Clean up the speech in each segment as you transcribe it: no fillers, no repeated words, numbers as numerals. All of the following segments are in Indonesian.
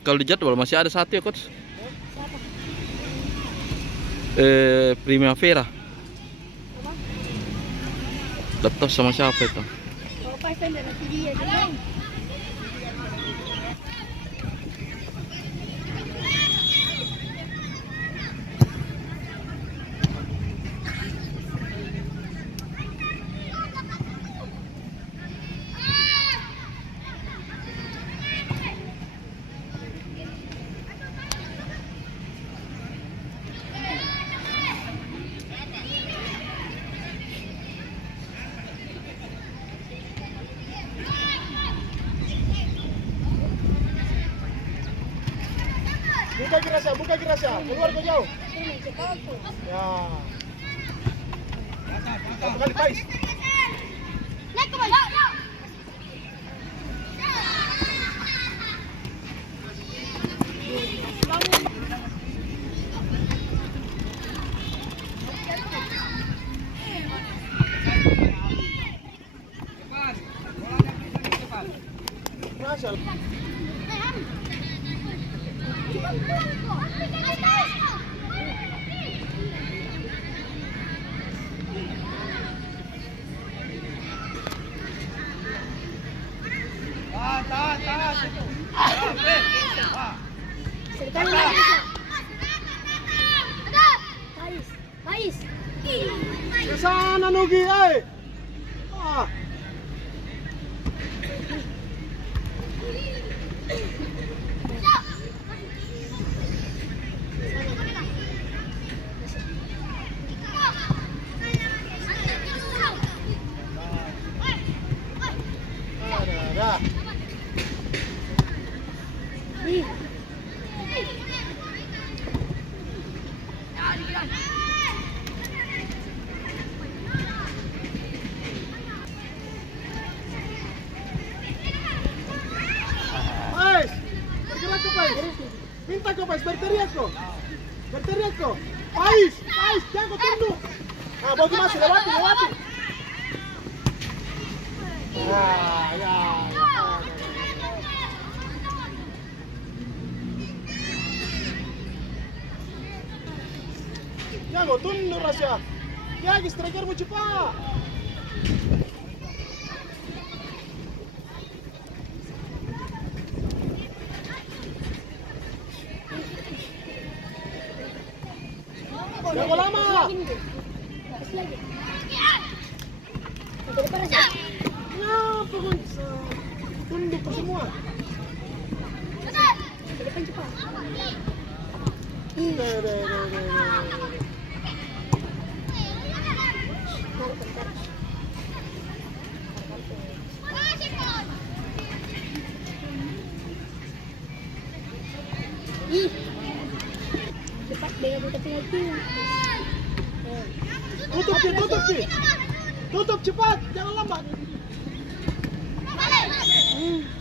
Kalau di jadwal masih ada satu ya, Coach. Siapa? Primavera. Apa? Letos sama siapa itu? Oh, pas kan nanti dia kan. Buka Girasya, keluar ke jauh. Ini cepat aku. Ya. Satu kali Pais. Naik ke bawah. Masya. Sekali lagi. Ada. Pais. Ke sana Nugi, eh. Ah. Ada. Ih. Pais. Bergerak ke Pais. Minta ke Pais, berteriak kok. Berteriak kok. Pais, jangan kau tunduk. Nah, bagi masuk, lewati. Ya. Jangan kau tunduk, Rasya. Ya, strikermu cepat. Jangan lama. Kasih lagi. Ke depan aja. Kenapa kau tunduk ke semua? Ke depan cepat. Deh. Bentar. Ih. Cepat dengan buta penalti. Tutup cepat, jangan lambat.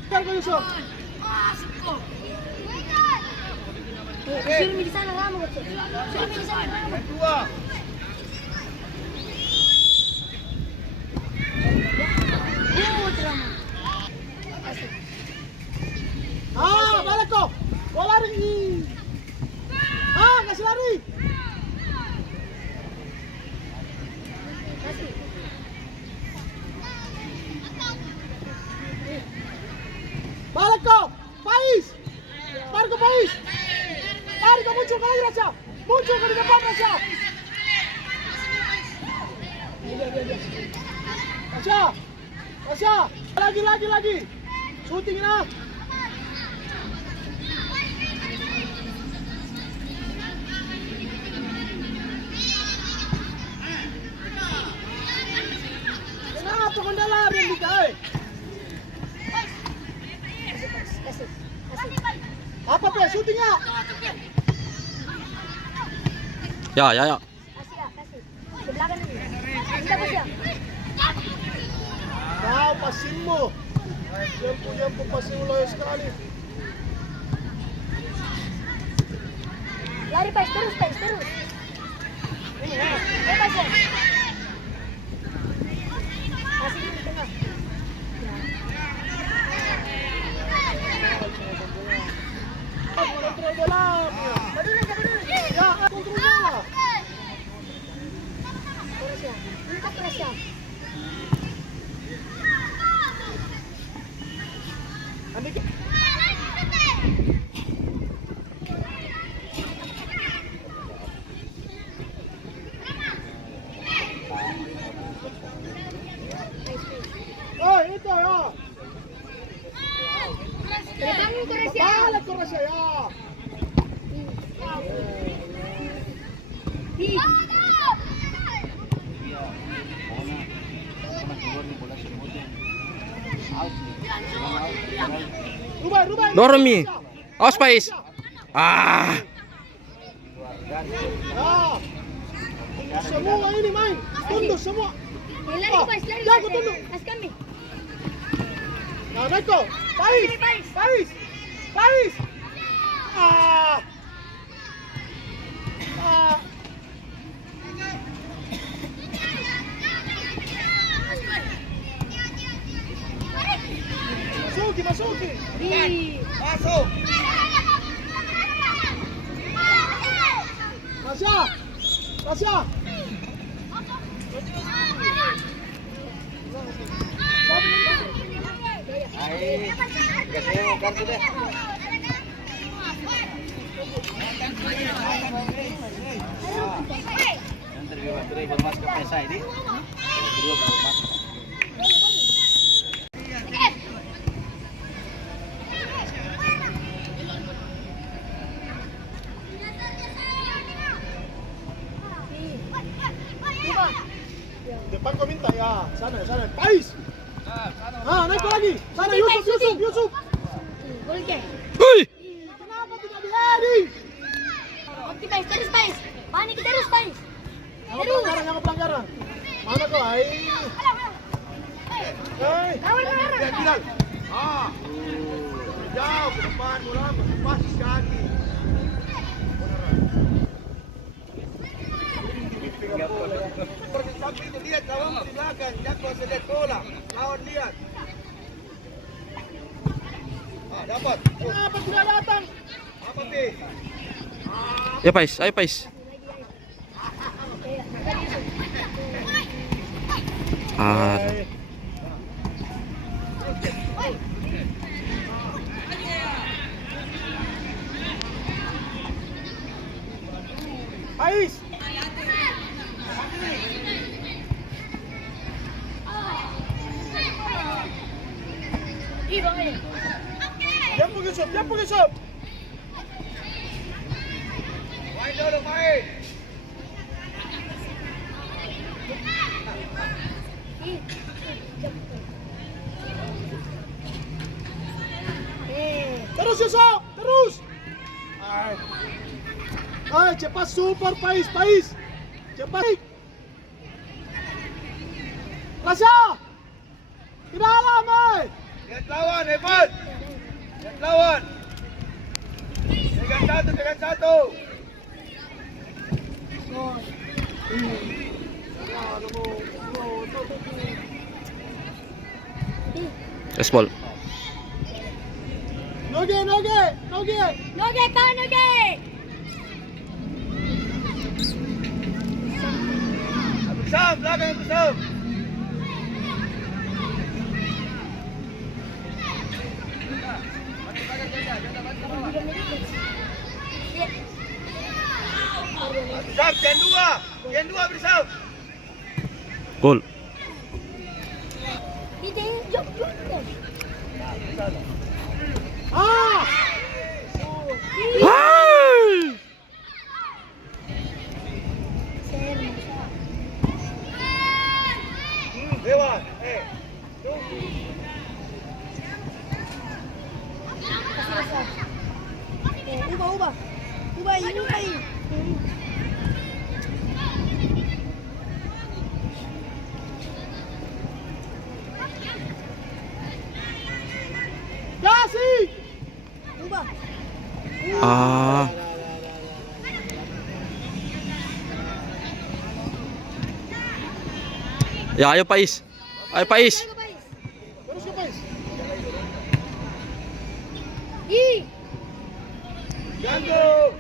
Biar kau Yusuf. Film di sana lama kok. Film di sana lama. Dua. Drama. Balik kau. Kau lari. Kasih lari. Kasih. Balik kau. Pais. Tarik kau Pais. Tarik kau muncul kau lagi Rasya. Muncul kau di depan Rasya. Rasya. Lagi. Shooting nah. Kenapa kau dah lari Dika? Kasih. Apa Pe? Shooting ya? Ya. Kasih ya, kasih. Di belakang ini. Kita bos ya. Kau pasimmu. Yang pasimmu loyo sekali. Lari Pais, terus. Ini, Pais ya. Kasih di tengah. Ya. ikut Rasya ya. Ruben. Dorong Mi. Awas Pais. Ah. Ya. Tunduk semua ini main. Tunduk semua. Lari Pais, lari Jago tunduk. As kami. Nah, Neko. Pais. Ah. Masuki. Masuk. Rasya. Ay, kasi yung kartu deh. Yang terlibat bermas ke pesa ini. Kedua bermas. Depan kau minta ya. Sana. Pais. Naik lagi. Sana Yusuf. Boleh ke? Hui. Kenapa tidak di heading? Oke Pais, terus Pais. Panik terus Pais. Jangan pelanggaran. Mana kau? Kawan. Bilal. Jauh ke depan bola, pas kaki. Tapi itu lihat lawan di belakang, jangan lihat bola. Lawan lihat. Dapat. Kenapa tidak datang? Apa sih? Ya Pais, ayo Pais. Ah. Pais. Dia pergi Sob. Main dulu, main. Terus Yusuf, terus. Cepat super Pais. Cepat. Rasya. Ke dalam, Lihat lawan, hebat. Lihat lawan. Dengan satu. Espol. Noge. Noge kau Noge. Bersam, belakang bersam. Bersam, yang dua bersam. Gol. Ini jom. Hai. Lewat. Ubah ini. Kasih. Ubah. Ah. Ya ayo Pais. Terus ke Pais. Gantung.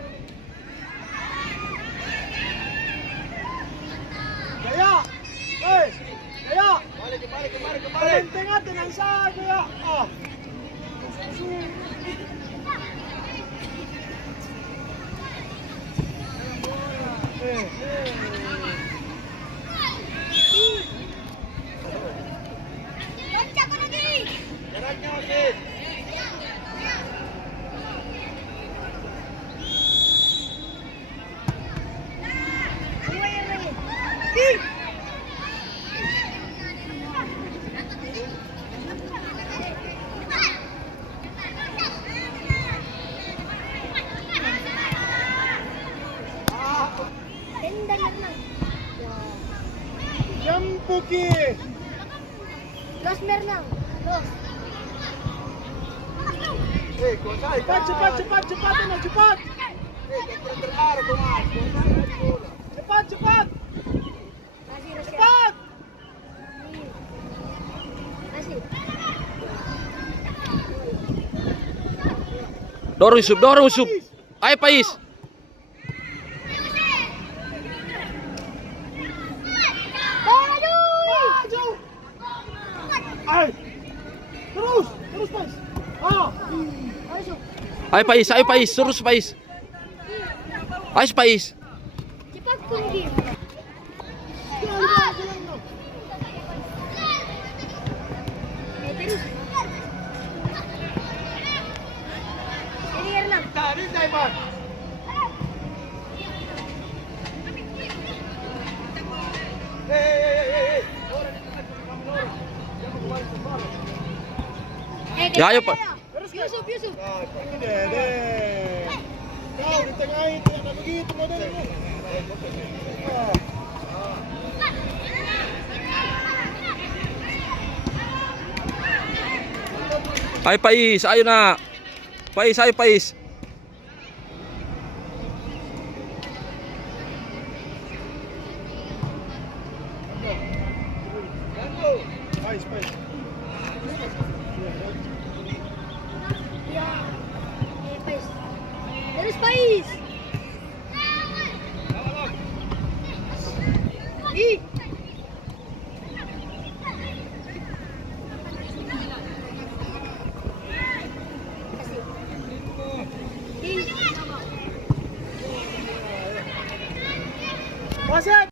Jaya. Jaya. Kembali. Tengah dengan saya Jaya. Jaraknya masih. Ricky. Los Mernang. Los. Cepat, cepat, cepat, cepat, Tino, cepat. Cepat, cepat, Kasih Rusya. cepat. Kasih. Dorong Yusuf, dorong Yusuf. Ayo Pais. Maju. Maju. Ayo. Terus, terus, Pais. Ah. Masuk. Ayo Pais, terus Pais. Ayo Pais. Cepat pergi. Jalan, jalan, jalan. Terus. Ini Ernang. Tadi Taiwan. Ya, ayo, Pak. Yusuf, Yusuf. Ini Dede. Kau di tengah itu ada begitu modelnya. Ah. Ayo Pais, ayo nak. Pais, ayo Pais. Pais, Pais.